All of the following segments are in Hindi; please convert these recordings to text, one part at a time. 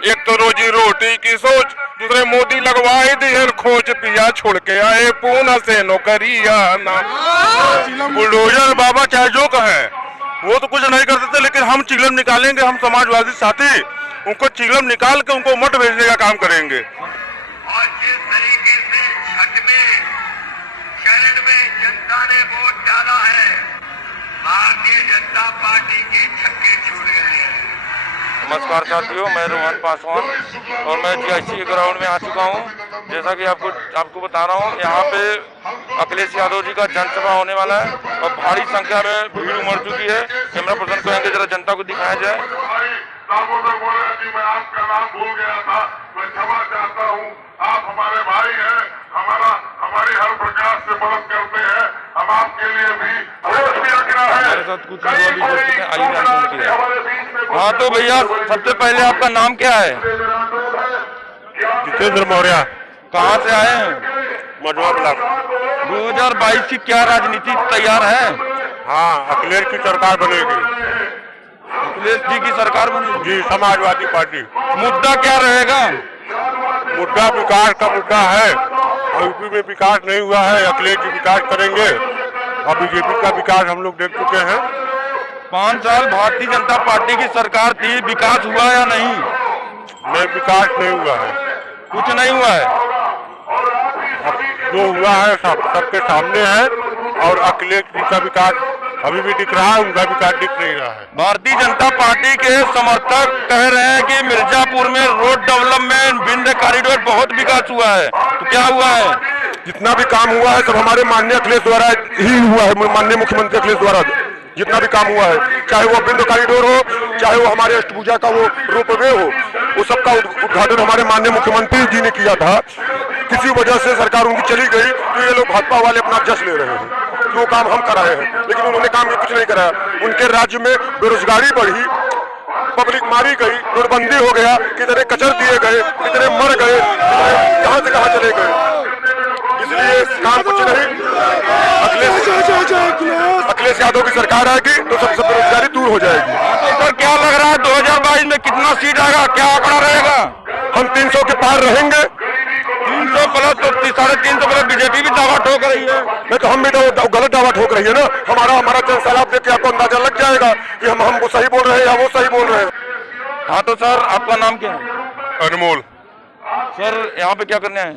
एक तो रोजी रोटी की सोच, दूसरे मोदी लगवाए दिहर खोज, पिया छोड़ के आए पूना से नौकरिया ना। बुलडोजर बाबा चाहे जो कहे, वो तो कुछ नहीं कर सकते, लेकिन हम चिलम निकालेंगे। हम समाजवादी साथी उनको चिलम निकाल के उनको मत भेजने का काम करेंगे। और जिस तरीके से छठवें चरण में जनता ने वोट डाला है, भारतीय जनता पार्टी के छक्के छूट गए हैं। नमस्कार साथियों, मैं रोहन पासवान और मैं जीआईसी ग्राउंड में आ चुका हूं। जैसा कि आपको बता रहा हूं, यहां पे अखिलेश यादव जी का जनसभा होने वाला है और भारी संख्या में भीड़ उमड़ चुकी है। कैमरा पर्सन कहेंगे जरा जनता को दिखाया जाए। मैं आपका नाम भूल गया था, मैं क्षमा चाहता हूँ। आप हमारे भाई हैं, हमारी हर प्रकार से मदद करते हैं। हम आपके लिए भी हमारे साथ कुछ लोग जुड़ चुके हैं, आइए जानते हैं। हाँ तो भैया, सबसे पहले आपका नाम क्या है? जितेंद्र मौर्य। कहाँ से आए हैं? मझवा ब्लॉक। 2022 की क्या राजनीति तैयार है? हाँ, अखिलेश की सरकार बनेगी। अखिलेश जी की सरकार बनेगी जी, समाजवादी पार्टी। मुद्दा क्या रहेगा? मुद्दा विकास का मुद्दा है और यूपी में विकास नहीं हुआ है। अखिलेश जी विकास करेंगे और बीजेपी का विकास हम लोग देख चुके हैं। 5 साल भारतीय जनता पार्टी की सरकार थी, विकास हुआ या नहीं? नहीं, विकास नहीं हुआ है, कुछ नहीं हुआ है। अब जो हुआ है सबके सामने है और अखिलेश जी का विकास अभी भी दिख रहा है, उनका विकास दिख नहीं रहा है। भारतीय जनता पार्टी के समर्थक कह रहे हैं कि मिर्जापुर में रोड डेवलपमेंट, विंध्य कॉरिडोर बहुत विकास हुआ है, तो क्या हुआ है? जितना भी काम हुआ है सब हमारे माननीय अखिलेश द्वारा ही हुआ है। माननीय मुख्यमंत्री अखिलेश द्वारा जितना भी काम हुआ है, चाहे वो विंध्य कॉरिडोर हो, चाहे वो हमारे अष्टभुजा का वो रोपवे हो, वो सबका उद्घाटन हमारे माननीय मुख्यमंत्री जी ने किया था। किसी वजह से सरकार उनकी चली गई तो ये लोग भाजपा वाले अपना जश्न ले रहे हैं कि वो काम हम कराए हैं, लेकिन उन्होंने काम कुछ नहीं कराया। उनके राज्य में बेरोजगारी बढ़ी, पब्लिक मारी गई, नोटबंदी हो गया, कितने कचर दिए गए, कितने मर गए, कहां से कहां चले गए। इसलिए काम कुछ नहीं। अखिलेश यादव की सरकार आएगी तो सबसे बेरोजगारी दूर हो जाएगी। तो सर क्या लग रहा है 2022 में कितना सीट आएगा, क्या आंकड़ा रहेगा? हम 300 के पार रहेंगे। 300 प्लस तो 350 प्लस बीजेपी भी दावा ठोक रही है। नहीं तो हम भी तो गलत दावा ठोक रही है ना। हमारा जनसैलाब देख के आपको अंदाजा लग जाएगा कि हम वो सही बोल रहे हैं या वो सही बोल रहे हैं। हाँ तो सर आपका नाम क्या है? अनमोल। सर यहाँ पे क्या करने आए?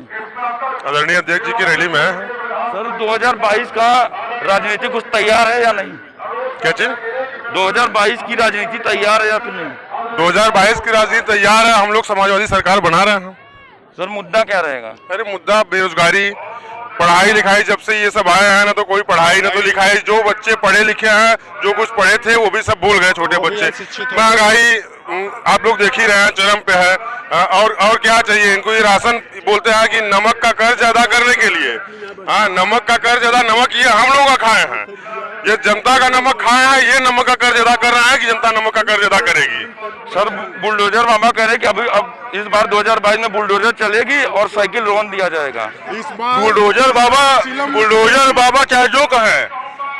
आदरणीय अध्यक्ष जी की रैली में है। सर 2022 का राजनीति कुछ तैयार है या नहीं? क्या चीज? 2022 की राजनीति तैयार है या फिर नहीं? 2022 की राजनीति तैयार है, हम लोग समाजवादी सरकार बना रहे हैं। सर मुद्दा क्या रहेगा? अरे मुद्दा बेरोजगारी, पढ़ाई लिखाई। जब से ये सब आए हैं ना तो कोई पढ़ाई ना तो लिखाई। जो बच्चे पढ़े लिखे हैं, जो कुछ पढ़े थे वो भी सब भूल गए, छोटे बच्चे। महंगाई आप लोग देख ही रहे हैं, चरम पे है। और क्या चाहिए इनको? ये राशन बोलते हैं कि नमक का कर्ज अदा करने के लिए। हाँ, नमक का कर्ज अदा, नमक ये हम लोग का खाए हैं, ये जनता का नमक खाए हैं। ये नमक का कर्ज अदा कर रहा है कि जनता नमक का कर्ज अदा करेगी? सर बुलडोजर मामा कह रहे कि अब इस बार 2022 में बुलडोजर चलेगी और साइकिल लोन दिया जाएगा। बुलडोजर बाबा चाहे जो कहे,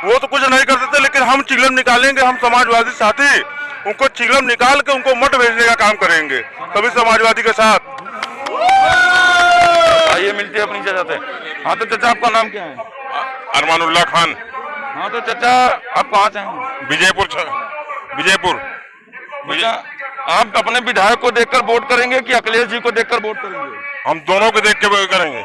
वो तो कुछ नहीं कर सकते, लेकिन हम चिलम निकालेंगे। हम समाजवादी साथी उनको चिलम निकाल के उनको मत भेजने का काम करेंगे सभी समाजवादी के साथ। आइए मिलते हैं अपनी जगह से। हाँ तो चाचा आपका नाम क्या है? अरमानुल्लाह खान। हाँ तो चाचा आप कहाँ से हैं? विजयपुर। आप अपने विधायक को देखकर वोट करेंगे कि अखिलेश जी को देखकर वोट करेंगे? हम दोनों को देख के करेंगे,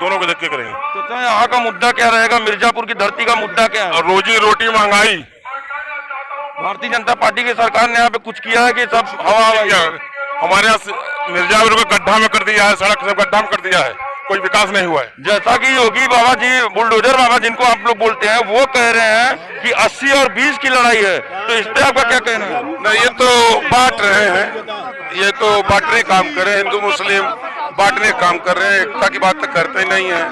दोनों को देख के करेंगे। चाचा यहाँ का मुद्दा क्या रहेगा? मिर्जापुर की धरती का मुद्दा क्या है? रोजी रोटी, महंगाई। भारतीय जनता पार्टी की सरकार ने यहाँ पे कुछ किया है कि सब हवा हमारे यहाँ मिर्जापुर को गड्ढा में कर दिया है, सड़क से गड्ढा में कर दिया है, कोई विकास नहीं हुआ है। जैसा कि योगी बाबा जी, बुलडोजर बाबा जिनको आप लोग बोलते हैं, वो कह रहे हैं कि 80 और 20 की लड़ाई है, तो इस पे आपका क्या कहना है? नहीं, ये तो बांट रहे हैं, ये तो बांटने काम कर रहे हैं। हिंदू मुस्लिम बांटने काम कर रहे हैं, एकता की बात तो करते नहीं है।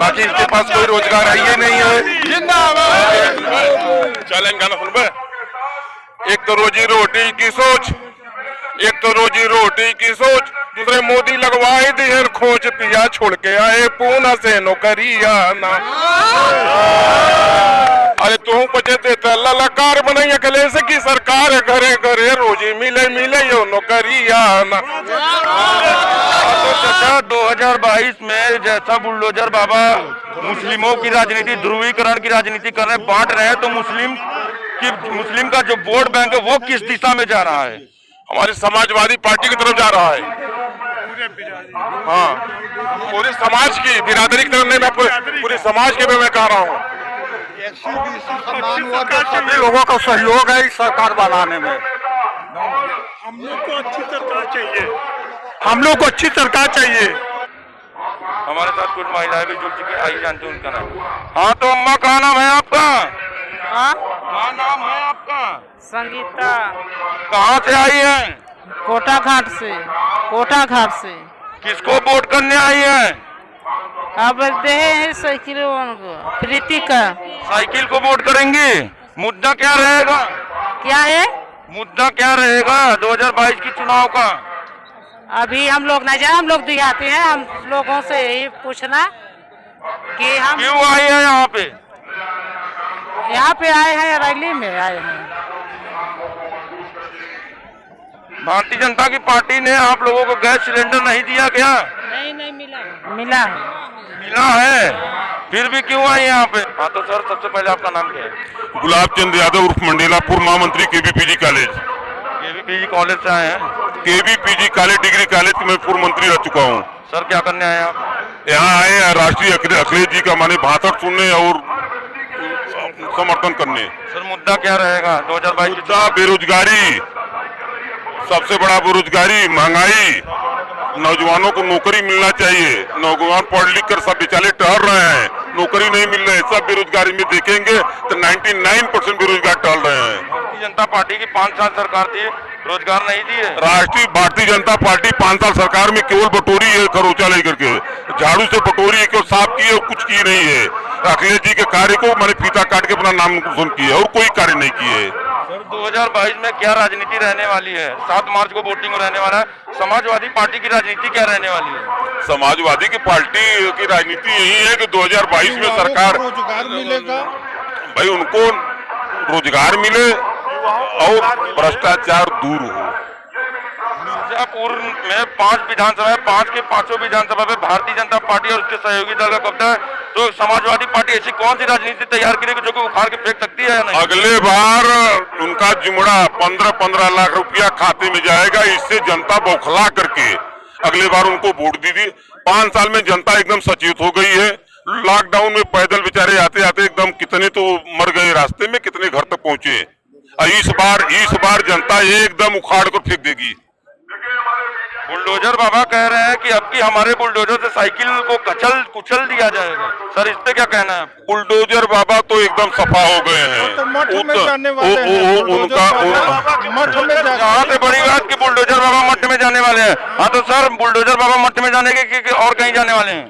बाकी इसके पास कोई रोजगार है ये नहीं है। चलें गाना सुन पे। एक तो रोजी रोटी की सोच, दूसरे मोदी लगवाए दिहर खोज, पिया छोड़ के आए पूना से नौकरिया ना। अरे तू बचे देता ललकार बनाई अखिलेश की सरकार घरे घरे रोजी मिले मिले यो नौकरिया ना। तो चाचा 2022 में जैसा बुलडोजर बाबा मुस्लिमों की राजनीति, ध्रुवीकरण की राजनीति कर रहे हैं, बांट रहे हैं, तो मुस्लिम का जो वोट बैंक है वो किस दिशा में जा रहा है? हमारी समाजवादी पार्टी की तरफ जा रहा है। हाँ, पूरे समाज की बिरादरी की तरफ नहीं, मैं पूरे समाज के मैं कह रहा हूँ। सभी लोगों का सहयोग है इस सरकार बनाने में। हम लोग को अच्छी सरकार चाहिए, हम लोग को अच्छी सरकार चाहिए। हमारे साथ कुछ महिलाएं भी जुड़ चुकी हैं, आइए जानते हैं उनका नाम। हाँ तो अम्मा, क्या नाम है आपका? क्या नाम है आपका? संगीता। कहाँ से आई हैं? कोटा घाट से। कोटा घाट से। किसको वोट करने आई हैं? अब दे है साइकिल को, प्रीति का। साइकिल को वोट करेंगे? मुद्दा क्या रहेगा? क्या है मुद्दा क्या रहेगा 2022 की चुनाव का? अभी हम लोग न जाए, हम लोग दिखाते हैं, हम लोगों से यही पूछना कि हम क्यों आए हैं यहाँ पे? यहाँ पे आए हैं, रैली में आए हैं। भारतीय जनता की पार्टी ने आप लोगों को गैस सिलेंडर नहीं दिया क्या? नहीं मिला। मिला मिला है, फिर भी क्यों आए यहाँ पे? हाँ तो सर, सबसे पहले आपका नाम क्या है? गुलाब चंद यादव उर्फ मंडेलापुर, महामंत्री केवीपीजी कॉलेज। केवीपीजी कॉलेज से आए हैं? केवीपीजी कॉलेज डिग्री कॉलेज में पूर्व मंत्री रह चुका हूँ। सर क्या करने आए आप? यहाँ आए हैं राष्ट्रीय अखिलेश जी का माने भाषण सुनने और समर्थन करने। सर मुद्दा क्या रहेगा 2022? मुद्दा बेरोजगारी, सबसे बड़ा बेरोजगारी, महंगाई, नौजवानों को नौकरी मिलना चाहिए। नौजवान पढ़ लिख कर सब बेचारे टहल रहे हैं, नौकरी नहीं मिल रहे, सब बेरोजगारी में देखेंगे तो 99% बेरोजगार टहल रहे हैं। भारतीय जनता पार्टी की 5 साल सरकार थी, रोजगार नहीं दिए। राष्ट्रीय भारतीय जनता पार्टी 5 साल सरकार में केवल बटोरी है, खरोचा लेकर के झाड़ू से बटोरी है, केवल साफ की है, कुछ की नहीं है। अखिलेश जी के कार्य को मैंने फीता काट के अपना नाम रोशन किया और कोई कार्य नहीं किए। सर 2022 में क्या राजनीति रहने वाली है? 7 मार्च को वोटिंग रहने वाला है, समाजवादी पार्टी की राजनीति क्या रहने वाली है? समाजवादी की पार्टी की राजनीति यही है कि 2022 में सरकार रोजगार मिलेगा, भाई उनको रोजगार मिले और भ्रष्टाचार दूर हो। मिर्जापुर में 5 विधानसभा है, 5 के 5 विधानसभा में भारतीय जनता पार्टी और उसके सहयोगी दल का कब्जा है, तो समाजवादी पार्टी ऐसी कौन सी राजनीति तैयार करेगी जो कि उखाड़ के फेंक सकती है या नहीं? अगले बार उनका जुमड़ा 15-15 लाख रुपया खाते में जाएगा, इससे जनता बौखला करके अगले बार उनको वोट दीजिए। 5 साल में जनता एकदम सचेत हो गई है। लॉकडाउन में पैदल बेचारे आते आते एकदम कितने तो मर गए रास्ते में, कितने घर तक पहुंचे। इस बार जनता एकदम उखाड़ कर फेंक देगी। बुलडोजर बाबा कह रहे हैं कि अब की हमारे बुलडोजर से साइकिल को कुचल दिया जाएगा। सर इस पे क्या कहना है? बुलडोजर बाबा तो एकदम सफा हो गए हैं। तो मठ में जाने वाले हैं। मठ में यहाँ से बड़ी बात कि बुलडोजर बाबा मठ में जाने वाले हैं। हाँ तो सर बुलडोजर बाबा मठ में जाने के और कहीं जाने वाले हैं?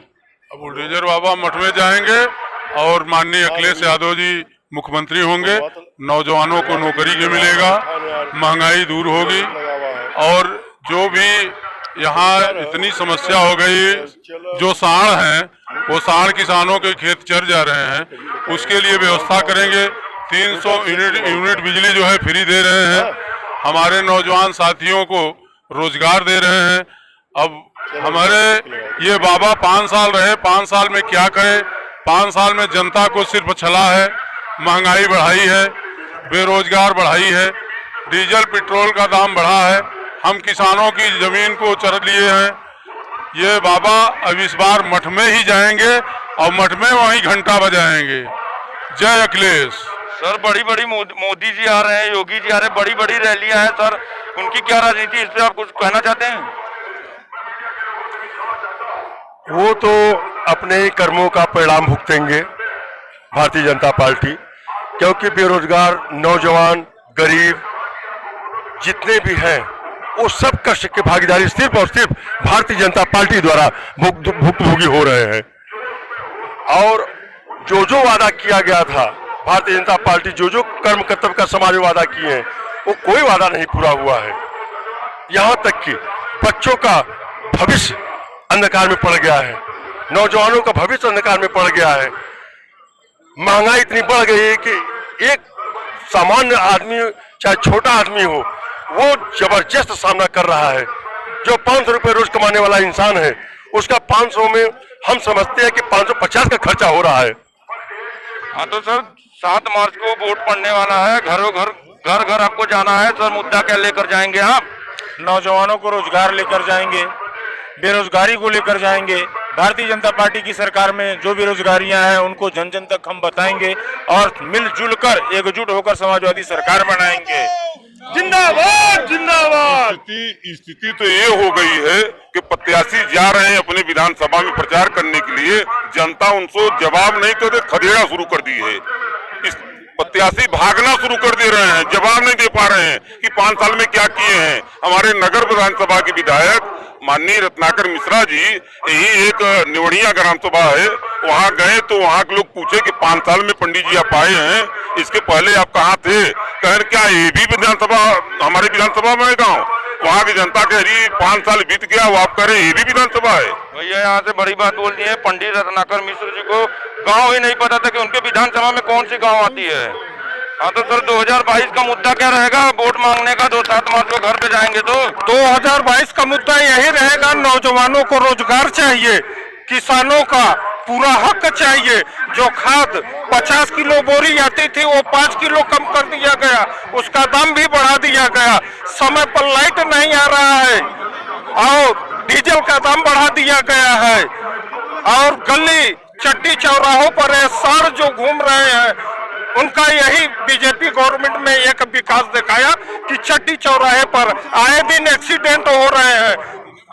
बुलडोजर बाबा मठ में जाएंगे और माननीय अखिलेश यादव जी मुख्यमंत्री होंगे, नौजवानों को नौकरी के मिलेगा, महंगाई दूर होगी और जो भी यहाँ इतनी समस्या हो गई, जो साढ़ हैं वो साढ़ किसानों के खेत चर जा रहे हैं, उसके लिए व्यवस्था करेंगे। 300 यूनिट बिजली जो है फ्री दे रहे हैं, हमारे नौजवान साथियों को रोजगार दे रहे हैं। अब हमारे ये बाबा 5 साल रहे, 5 साल में क्या करे? 5 साल में जनता को सिर्फ छला है, महंगाई बढ़ाई है, बेरोजगार बढ़ाई है, डीजल पेट्रोल का दाम बढ़ा है, हम किसानों की जमीन को चर लिए हैं। ये बाबा अब इस बार मठ में ही जाएंगे और मठ में वहीं घंटा बजाएंगे। जय अखिलेश। सर बड़ी बड़ी मोदी जी आ रहे हैं, योगी जी आ रहे हैं, बड़ी बड़ी रैलियां हैं सर, उनकी क्या राजनीति, इस पे आप कुछ कहना चाहते हैं? वो तो अपने ही कर्मों का परिणाम भुगतेंगे भारतीय जनता पार्टी, क्योंकि बेरोजगार नौजवान गरीब जितने भी हैं वो सब कष्ट की भागीदारी सिर्फ और सिर्फ भारतीय जनता पार्टी द्वारा भुक्तभोगी हो रहे हैं। और जो जो वादा किया गया था, भारतीय जनता पार्टी जो जो कर्म कर्तव्य का समाज में वादा किए हैं वो कोई वादा नहीं पूरा हुआ है। यहाँ तक कि बच्चों का भविष्य अंधकार में पड़ गया है, नौजवानों का भविष्य अंधकार में पड़ गया है। महंगाई इतनी बढ़ गई है कि एक सामान्य आदमी चाहे छोटा आदमी हो वो जबरदस्त सामना कर रहा है। जो 500 रुपये रोज कमाने वाला इंसान है उसका 500 में हम समझते हैं कि 550 का खर्चा हो रहा है। हाँ तो सर 7 मार्च को वोट पड़ने वाला है, घर घर आपको जाना है। सर मुद्दा क्या लेकर जाएंगे आप? नौजवानों को रोजगार लेकर जाएंगे, बेरोजगारी को लेकर जाएंगे। भारतीय जनता पार्टी की सरकार में जो बेरोजगारियां हैं उनको जन जन तक हम बताएंगे और मिलजुल कर एकजुट होकर समाजवादी सरकार बनाएंगे। जिंदाबाद जिंदाबाद। स्थिति तो ये हो गई है कि प्रत्याशी जा रहे हैं अपने विधानसभा में प्रचार करने के लिए, जनता उनको जवाब नहीं करते, खदेड़ा शुरू कर दी है। इस प्रत्याशी भागना शुरू कर दे रहे हैं, जवाब नहीं दे पा रहे हैं कि 5 साल में क्या किए हैं। हमारे नगर विधानसभा के विधायक माननीय रत्नाकर मिश्रा जी, यही एक निवड़िया ग्राम सभा है, वहाँ गए तो वहाँ के लोग पूछे कि 5 साल में पंडित जी आप आए हैं, इसके पहले आप कहाँ थे? कहें क्या ये भी विधानसभा हमारे विधानसभा में गाँव? वहाँ की जनता कह रही 5 साल बीत गया, वो आप कह रहे ये भी विधानसभा है। भैया यहाँ से बड़ी बात बोल दी है, पंडित रत्नाकर मिश्र जी को गांव ही नहीं पता था कि उनके विधानसभा में कौन सी गांव आती है। हाँ तो सर 2022 का मुद्दा क्या रहेगा वोट मांगने का? 7 मार्च को घर पे जाएंगे तो 2022 का मुद्दा यही रहेगा, नौजवानों को रोजगार चाहिए, किसानों का पूरा हक चाहिए। जो खाद 50 किलो बोरी आती थी वो 5 किलो कम कर दिया गया, उसका दाम भी बढ़ा दिया गया। समय पर लाइट नहीं आ रहा है और डीजल का दाम बढ़ा दिया गया है। और गली चट्टी चौराहों पर सार जो घूम रहे हैं उनका यही बीजेपी गवर्नमेंट में एक विकास दिखाया कि चट्टी चौराहे पर आए दिन एक्सीडेंट हो रहे हैं,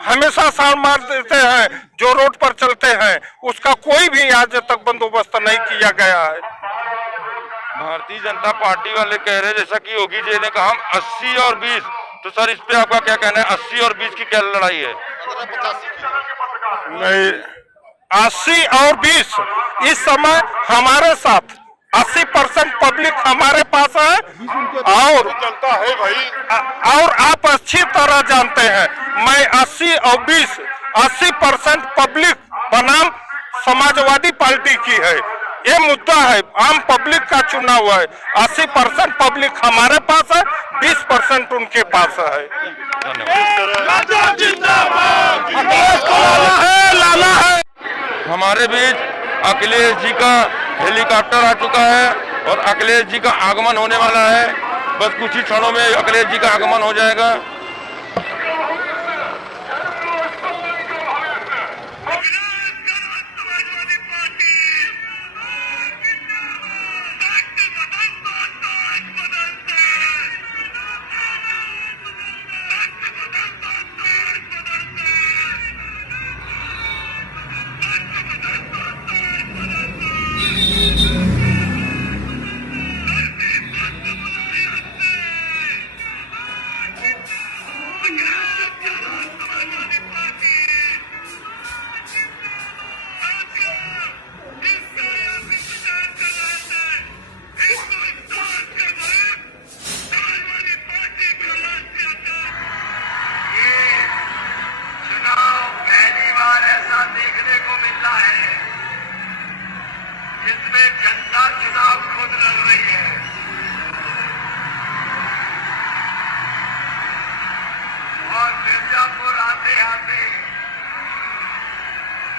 हमेशा सार मार देते हैं जो रोड पर चलते हैं, उसका कोई भी आज तक बंदोबस्त नहीं किया गया है। भारतीय जनता पार्टी वाले कह रहे जैसा कि योगी जी ने कहा 80 और 20, तो सर इस पे आपका क्या कहना है? 80 और 20 की क्या लड़ाई है? नहीं, 80 और 20 इस समय हमारे साथ 80% पब्लिक हमारे पास है और जनता है भाई, और आप अच्छी तरह जानते हैं मैं 80 और 20 80% पब्लिक बनाम समाजवादी पार्टी की है। ये मुद्दा है, आम पब्लिक का चुनाव है। 80% पब्लिक हमारे पास है, 20% उनके पास है। लाना है। हमारे बीच अखिलेश जी का हेलीकॉप्टर आ चुका है और अखिलेश जी का आगमन होने वाला है। बस कुछ ही क्षणों में अखिलेश जी का आगमन हो जाएगा। जनता चुनाव खुद लड़ रही है और मिर्जापुर आते आते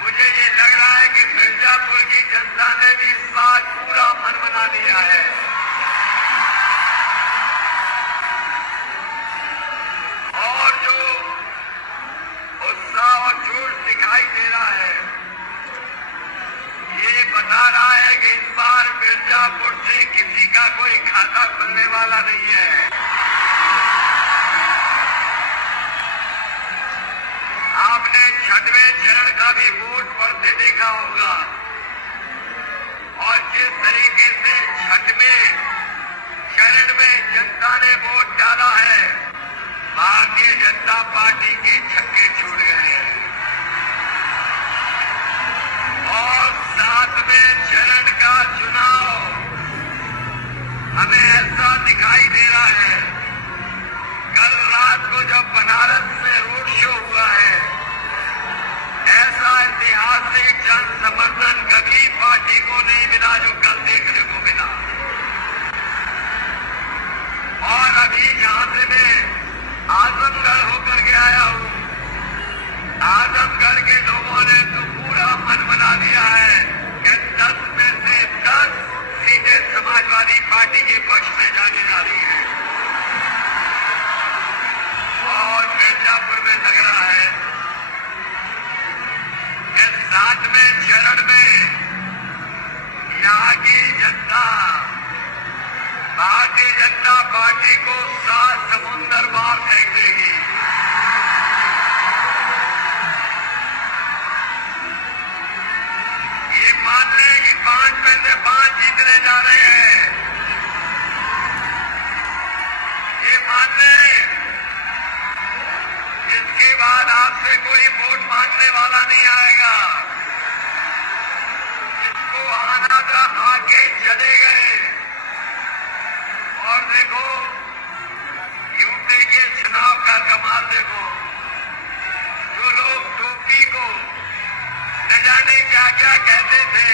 मुझे ये लग रहा है कि मिर्जापुर की जनता ने भी इस बार पूरा मन बना लिया है। और जो उत्साह और जोश दिखाई दे रहा है ये बता रहा है कि इस बार मिर्जापुर से किसी का कोई खाता खुलने वाला नहीं है। आपने 6वें चरण का भी वोट पड़ते देखा होगा और जिस तरीके से 6वें चरण में जनता ने वोट डाला है, भारतीय जनता पार्टी के छक्के छूट गए हैं और 7वें चरण का चुनाव हमें ऐसा दिखाई दे रहा है। कल रात को जब बनारस में रोड शो हुआ है, ऐसा ऐतिहासिक जन समर्थन कभी पार्टी को नहीं मिला जो कल जा रहे हैं, ये मान लें, इसके बाद आपसे कोई वोट मांगने वाला नहीं आएगा। इसको आना था, आगे चले गए। और देखो यूपी के चुनाव का कमाल देखो, जो लोग टोपी को न जाने क्या क्या कहते थे,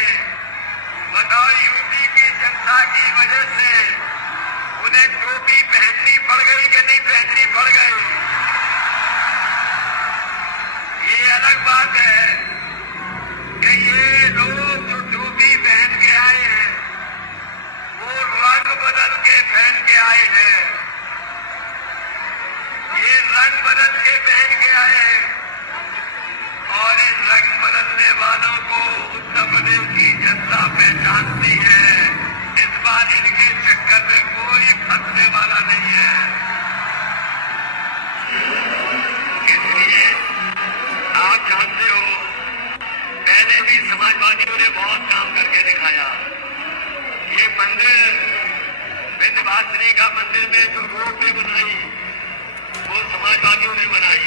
बताओ यूपी की जनता की वजह से उन्हें टोपी पहननी पड़ गई कि नहीं पहननी पड़ गई। ये अलग बात है कि ये लोग जो टोपी पहन के आए हैं वो रंग बदल के पहन के आए हैं, ये रंग बदल के पहन के आए हैं। और इन रंग बदलने वालों को उत्तर प्रदेश की जनता पहचानती है। इस बार इनके चक्कर में कोई फंसने वाला नहीं है। इसलिए आप जानते हो, पहले भी समाजवादियों ने बहुत काम करके दिखाया। ये मंदिर विंध्यवासिनी का मंदिर में जो रोड बनाई वो समाजवादियों ने बनाई,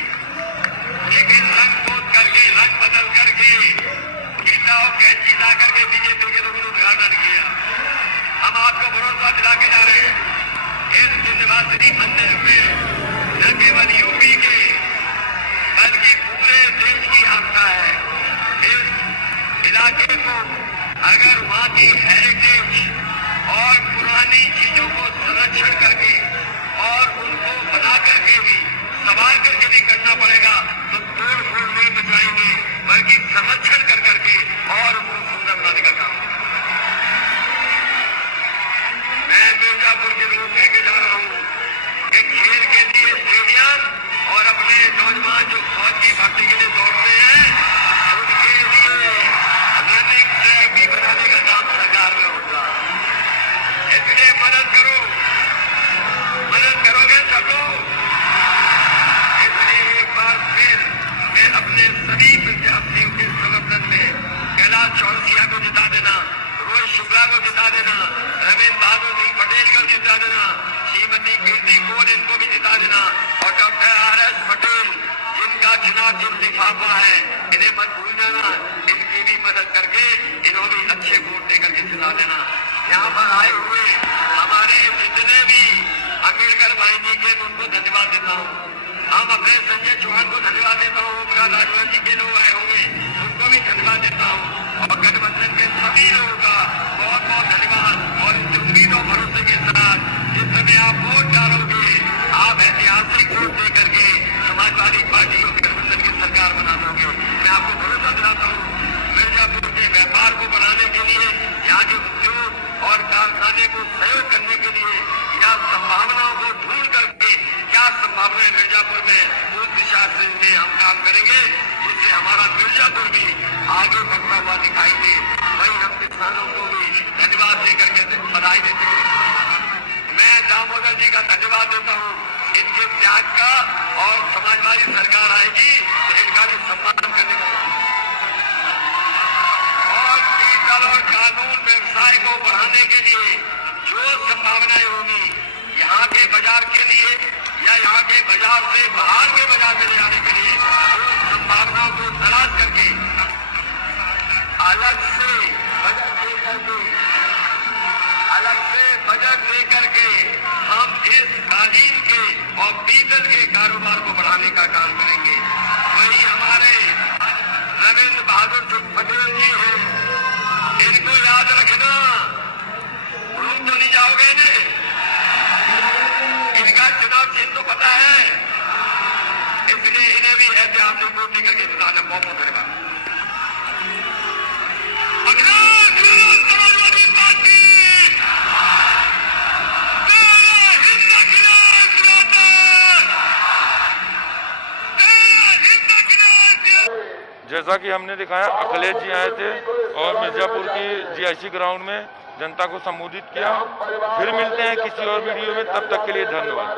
लेकिन रंग पोत करके, रंग बदल करके, गीता और कैंची ला करके बीजेपी के लोगों ने उद्घाटन किया। हम आपको भरोसा दिला के जा रहे हैं, इस विंध्यवासिनी मंदिर में न केवल यूपी के बल्कि पूरे देश की आस्था है। इस इलाके को अगर वहाँ की हेरिटेज और पुरानी चीजों को संरक्षण करके और उनको बना करके भी, संभाल करके भी करना पड़ेगा, तो तोड़ फोड़ नहीं बचाएंगे, बल्कि संरक्षण कर करके और उनको सुंदर बनाने का काम होगा। मैं मिर्जापुर के लोग कह के जा रहा हूँ कि खेल के लिए स्टेडियम और अपने नौजवान जो फौज की भर्ती के लिए दौड़ते हैं उनके लिए रनिंग ट्रैक भी बनाने का काम सरकार में होगा। इसलिए मदद करो, मदद करोगे सब लोग। इसलिए एक बार फिर मैं अपने सभी विद्यार्थियों के समर्थन में कैलाश चौरसिया को जिता देना, रोहित शुक्ला को जिता देना, रविंद्र बहादुर सिंह पटेल को जिता देना, श्रीमती कीर्ति कोल इनको भी जिता देना, और डॉक्टर RS पटेल जिनका चुनाव चिन्ह लिफाफा है, इन्हें मत भूल जाना। इनकी भी मदद करके इन्होंने अच्छे वोट देकर के जिता देना। यहाँ पर आए हुए हमारे जितने भी अम्बेडकर भाई जी के, उनको धन्यवाद देता हूँ। हम अपने संजय चौहान को धन्यवाद देता हूँ, राजभर जी के लोग आए होंगे उनको भी धन्यवाद देता हूँ, और गठबंधन के सभी लोगों का बहुत बहुत धन्यवाद। और इस उम्मीद और भरोसे के साथ जिस समय आप वोट डालोगे, आप ऐतिहासिक वोट दे करके समाजवादी पार्टी और गठबंधन की सरकार बना दोगे। मैं आपको भरोसा दिलाता हूँ, मिर्जापुर के व्यापार को बढ़ाने के लिए, यहाँ के उद्योग और कारखाने को सहयोग करने के लिए, या संभावनाओं को ढूंढ करके क्या संभावनाएं मिर्जापुर में, उस दिशा से हम काम करेंगे जिससे हमारा मिर्जापुर भी आगे बढ़ता हुआ दिखाई दे। वही हम किसानों को भी धन्यवाद देकर के बधाई देते हैं। मैं दामोदर जी का धन्यवाद देता हूँ, इनके त्याग का, और समाजवादी सरकार आएगी तो इनका भी सम्मान करने का। और डीजल और कानून व्यवसाय को बढ़ाने के लिए जो संभावनाएं होंगी, यहाँ के बाजार के लिए या यहाँ के बाजार से बाहर के बाजार में ले जाने के लिए, उन संभावनाओं को तलाश करके अलग से बजट लेकर के हम इस कालीन के और पीतल के कारोबार को बढ़ाने का काम करेंगे। वही हमारे रविंद्र बहादुर सिंह पटेल जी हैं, इनको याद रखना, भूल तो नहीं जाओगे इन्हें। इनका चुनाव चिन्ह तो पता है, इसलिए इन्हें भी ऐतिहासिक वोट देकर के जिताना। बहुत बहुत धन्यवाद। समाजवादी पार्टी जैसा कि हमने दिखाया, अखिलेश जी आए थे और मिर्जापुर की GIC ग्राउंड में जनता को संबोधित किया। फिर मिलते हैं किसी और वीडियो में, तब तक के लिए धन्यवाद।